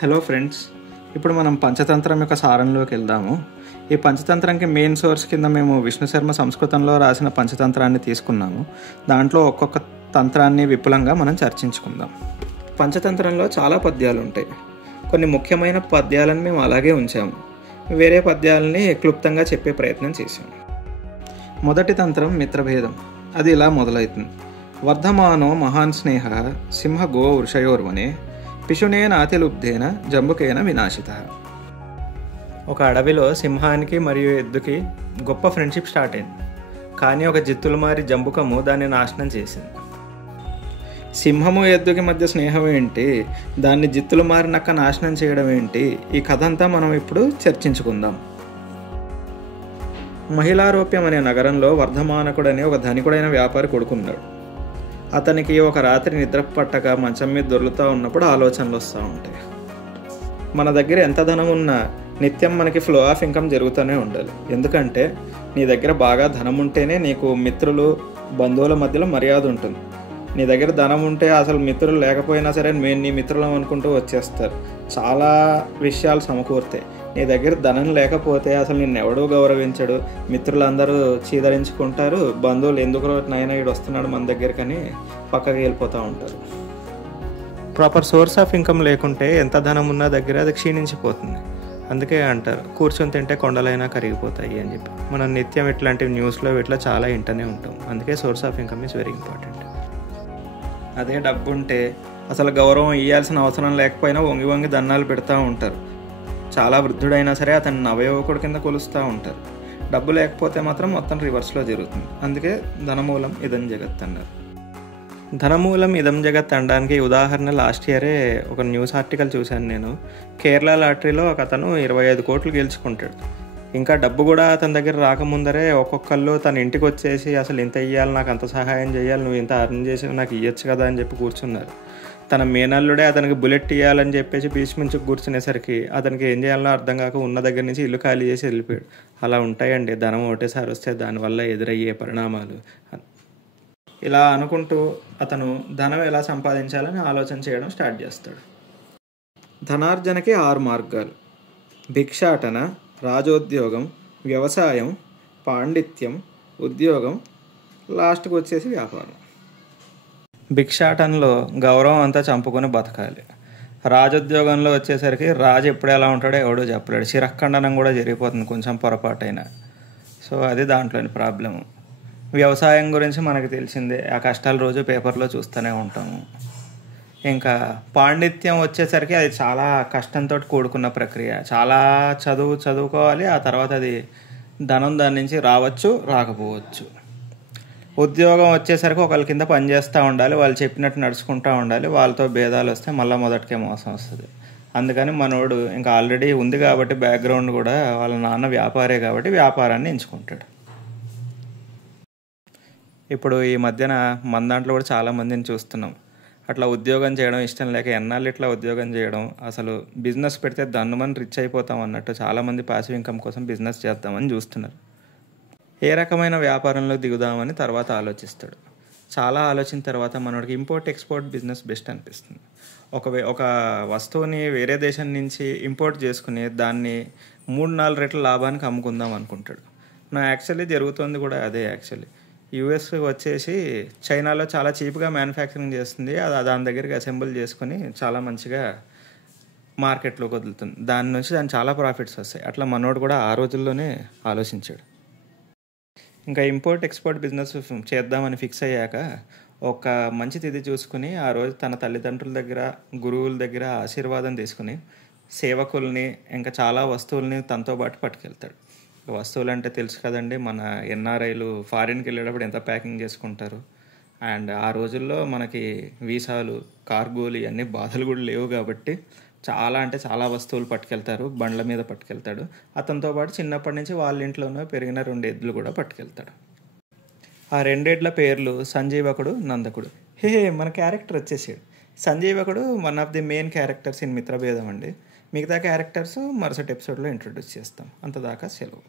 Hello friends, ఇప్పుడు మనం పంచతంత్రం యొక్క సారంలోకి వెళ్దాము. ఈ పంచతంత్రంకి మెయిన్ సోర్స్ కింద మేము విష్ణు శర్మ సంస్కృతంలో రాసిన పంచతంత్రాన్ని తీసుకున్నాము. దాంట్లో ఒక్కొక్క తంత్రాన్ని విపులంగా మనం చర్చించుకుందాం. పంచతంత్రంలో చాలా పద్యాలు ఉంటాయి. కొన్ని ముఖ్యమైన పద్యాలను మేము అలాగే ఉంచాము. వేరే పద్యాలని క్లుప్తంగా చెప్పే ప్రయత్నం చేసాము. మొదటి తంత్రం మిత్రభేదం. అది ఇలా మొదలవుతుంది. వర్ధమానో మహాన్ స్నేహ సింహ గో వృషయోర్వనే పిశునేన అతిలుబ్ధేన జంబుకేన వినాశిత. ఒక అడవిలో సింహానికి మరియు ఎద్దుకి గొప్ప ఫ్రెండ్షిప్ స్టార్ట్ అయింది. కానీ ఒక జిత్తులమారి జంబుకము దాన్ని నాశనం చేసింది. సింహము ఎద్దుకి మధ్య స్నేహం ఏంటి, దాన్ని జిత్తులమారి నక్క నాశనం చేయడం ఏంటి, ఈ కథ అంతా మనం ఇప్పుడు చర్చించుకుందాం. మహిళారోప్యం అనే నగరంలో వర్ధమానకుడు అనే ఒక ధనికుడైన వ్యాపారి కొడుకున్నాడు. అతనికి ఒక రాత్రి నిద్ర పట్టక మంచం మీద దొర్లుతూ ఉన్నప్పుడు ఆలోచనలు వస్తూ ఉంటాయి. మన దగ్గర ఎంత ధనం ఉన్నా నిత్యం మనకి ఫ్లో ఆఫ్ ఇన్కమ్ జరుగుతూనే ఉండాలి. ఎందుకంటే నీ దగ్గర బాగా ధనం ఉంటేనే నీకు మిత్రులు బంధువుల మధ్యలో మర్యాద ఉంటుంది. నీ దగ్గర ధనం ఉంటే అసలు మిత్రులు లేకపోయినా సరే మేము నీ మిత్రులం అనుకుంటూ వచ్చేస్తారు. చాలా విషయాలు సమకూరుతాయి. నీ దగ్గర ధనం లేకపోతే అసలు నిన్ను ఎవడూ గౌరవించడు. మిత్రులందరూ చీదరించుకుంటారు. బంధువులు ఎందుకు నైనా ఈడు వస్తున్నాడు మన దగ్గరకని పక్కకి వెళ్ళిపోతూ ఉంటారు. ప్రాపర్ సోర్స్ ఆఫ్ ఇన్కమ్ లేకుంటే ఎంత ధనం ఉన్నా దగ్గర అది క్షీణించిపోతుంది. అందుకే అంటారు కూర్చొని తింటే కొండలైనా కరిగిపోతాయి అని చెప్పి. మనం నిత్యం ఇట్లాంటి న్యూస్లో ఇట్లా చాలా వింటూనే ఉంటాం. అందుకే source of income is very important. అదే డబ్బు ఉంటే అసలు గౌరవం ఇవ్వాల్సిన అవసరం లేకపోయినా వంగి వంగి దండాలు పెడతా ఉంటారు. చాలా వృద్ధుడైనా సరే అతన్ని నవయువకుడి కింద కొలుస్తూ ఉంటారు. డబ్బు లేకపోతే మాత్రం మొత్తం రివర్స్లో జరుగుతుంది. అందుకే ధనమూలం ఇదం జగత్ అన్నారు. ధనమూలం ఇదం జగత్ అనడానికి ఉదాహరణ లాస్ట్ ఇయరే ఒక న్యూస్ ఆర్టికల్ చూశాను నేను. కేరళ లాటరీలో ఒక అతను 25 కోట్లు గెలుచుకుంటాడు. ఇంకా డబ్బు కూడా అతని దగ్గర రాకముందరే ఒక్కొక్కళ్ళు తన ఇంటికి వచ్చేసి అసలు ఇంత ఇవ్వాలి, నాకు అంత సహాయం చేయాలి, నువ్వు ఇంత అర్న్ చేసి నాకు ఇవ్వచ్చు కదా అని చెప్పి కూర్చున్నారు. తన మేనల్లుడే అతనికి బుల్లెట్ ఇవ్వాలని చెప్పేసి బీచ్ నుంచి కూర్చునేసరికి అతనికి ఏం చేయాలో అర్థం కాక ఉన్న దగ్గర నుంచి ఇల్లు ఖాళీ చేసి వెళ్ళిపోయాడు. అలా ఉంటాయండి ధనం ఒకటేసారి వస్తే దానివల్ల ఎదురయ్యే పరిణామాలు. ఇలా అనుకుంటూ అతను ధనం ఎలా సంపాదించాలని ఆలోచన చేయడం స్టార్ట్ చేస్తాడు. ధనార్జనకి 6 మార్గాలు: భిక్షాటన, రాజోద్యోగం, వ్యవసాయం, పాండిత్యం, ఉద్యోగం, లాస్ట్కి వచ్చేసి వ్యాపారం. భిక్షాటనలో గౌరవం అంతా చంపుకొని బతకాలి. రాజోద్యోగంలో వచ్చేసరికి రాజు ఎప్పుడు ఎలా ఉంటాడో ఎవడో చెప్పలేడు. శిరఖండనం కూడా జరిగిపోతుంది కొంచెం పొరపాటైనా. సో అది దాంట్లోని ప్రాబ్లము. వ్యవసాయం గురించి మనకు తెలిసిందే, ఆ కష్టాలు రోజు పేపర్లో చూస్తూనే ఉంటాము. ఇంకా పాండిత్యం వచ్చేసరికి అది చాలా కష్టంతో కూడుకున్న ప్రక్రియ. చాలా చదువుకోవాలి. ఆ తర్వాత అది ధనం దాని నుంచి రావచ్చు, రాకపోవచ్చు. ఉద్యోగం వచ్చేసరికి ఒకళ్ళ కింద పనిచేస్తూ ఉండాలి, వాళ్ళు చెప్పినట్టు నడుచుకుంటూ ఉండాలి. వాళ్ళతో భేదాలు వస్తే మళ్ళీ మొదటికే మోసం వస్తుంది. అందుకని మనోడు ఇంకా ఆల్రెడీ ఉంది కాబట్టి బ్యాక్గ్రౌండ్ కూడా వాళ్ళ నాన్న వ్యాపారే కాబట్టి వ్యాపారాన్ని ఎంచుకుంటాడు. ఇప్పుడు ఈ మధ్యన మన దాంట్లో కూడా చాలామందిని చూస్తున్నాం. అట్లా ఉద్యోగం చేయడం ఇష్టం లేక ఎన్నాళ్ళు ఇట్లా ఉద్యోగం చేయడం, అసలు బిజినెస్ పెడితే దన్నుమని రిచ్ అయిపోతాం అన్నట్టు చాలామంది పాసివ్ ఇన్కమ్ కోసం బిజినెస్ చేద్దామని చూస్తున్నారు. ఏ రకమైన వ్యాపారంలో దిగుదామని తర్వాత ఆలోచిస్తాడు. చాలా ఆలోచన తర్వాత మనోడికి ఇంపోర్ట్ ఎక్స్పోర్ట్ బిజినెస్ బెస్ట్ అనిపిస్తుంది. ఒక వస్తువుని వేరే దేశం నుంచి ఇంపోర్ట్ చేసుకుని దాన్ని 3-4 రెట్ల లాభానికి అమ్ముకుందాం అనుకుంటాడు. యాక్చువల్లీ జరుగుతుంది కూడా అదే. యాక్చువల్లీ యూఎస్ వచ్చేసి చైనాలో చాలా చీప్గా మ్యానుఫ్యాక్చరింగ్ చేస్తుంది. అది దాని దగ్గరికి అసెంబుల్ చేసుకుని చాలా మంచిగా మార్కెట్లోకి వదులుతుంది. దాని నుంచి చాలా ప్రాఫిట్స్ వస్తాయి. అట్లా మనోడు కూడా ఆ రోజుల్లోనే ఆలోచించాడు. ఇంకా ఇంపోర్ట్ ఎక్స్పోర్ట్ బిజినెస్ చేద్దామని ఫిక్స్ అయ్యాక ఒక మంచి తిథి చూసుకుని ఆ రోజు తన తల్లిదండ్రుల దగ్గర, గురువుల దగ్గర ఆశీర్వాదం తీసుకుని సేవకుల్ని ఇంకా చాలా వస్తువుల్ని తనతో పాటు పట్టుకెళ్తాడు. వస్తువులు అంటే తెలుసు కదండి, మన ఎన్ఆర్ఐలు ఫారిన్కి వెళ్ళేటప్పుడు ఎంత ప్యాకింగ్ చేసుకుంటారు. అండ్ ఆ రోజుల్లో మనకి వీసాలు, కార్గోలు ఇవన్నీ బాధలు కూడా లేవు కాబట్టి చాలా వస్తువులు పట్టుకెళ్తారు. బండ్ల మీద పట్టుకెళ్తాడు. అతనితో పాటు చిన్నప్పటి నుంచి వాళ్ళ ఇంట్లోనే పెరిగిన 2 ఎద్దులు కూడా పట్టుకెళ్తాడు. ఆ 2 ఎడ్ల పేర్లు సంజీవకుడు, నందకుడు. మన క్యారెక్టర్ వచ్చేసాడు. Sanjeevakudu one of the main characters in Mitrabhedam అండి. మిగతా క్యారెక్టర్స్ మరుసటి ఎపిసోడ్లో ఇంట్రొడ్యూస్ చేస్తాం. అంతదాకా సెలవు.